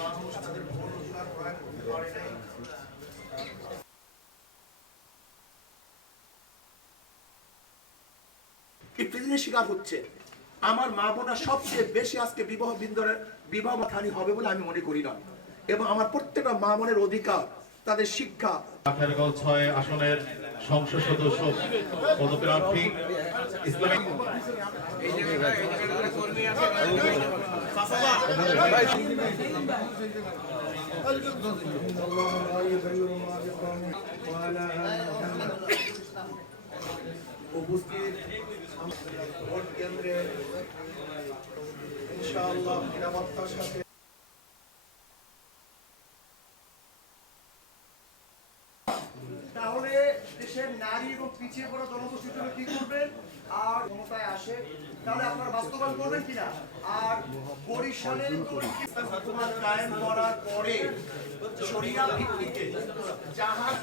মানুষ তাদের ভুল রোজগার প্রয়োগ করতে পারে নাই। ইফতিজিনের শিকার হচ্ছে আমার মা বোনা সবচেয়ে বেশি আজকে বিবাহখানি হবে বলে আমি মনে করি না। এবং আমার প্রত্যেকটা মা বোনের অধিকার, তাদের শিক্ষা। 6 আসনের সংসদ সদস্য পদপ্রার্থী ইসলামিক উপস্থিত ভোট কেন্দ্রে ইনশাআল্লাহ নিরাপত্তার সাথে তাহলে দেশের নারী এবং পিছিয়ে পড়া জনগোষ্ঠীর জন্য কি করবেন? আর ক্ষমতায় আসে তাহলে আপনারা বাস্তবায়ন করবেন কিনা? আর বরিশালে কায়েম করার পরে শরিয়া ভিত্তিতে জাহাজ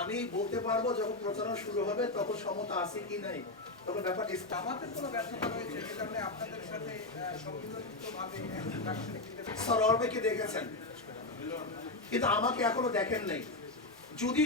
আমি বলতে পারবো যখন প্রচারণা শুরু হবে তখন সমতা আছে কি নাই, তখন ব্যাপারটা আমাদের কোনো ব্যর্থতা রয়েছে যে কারণে আপনাদের সাথে সম্মিলিতভাবে সরবে কি দেখেছেন, কিন্তু আমাকে এখনো দেখেন নাই। যদি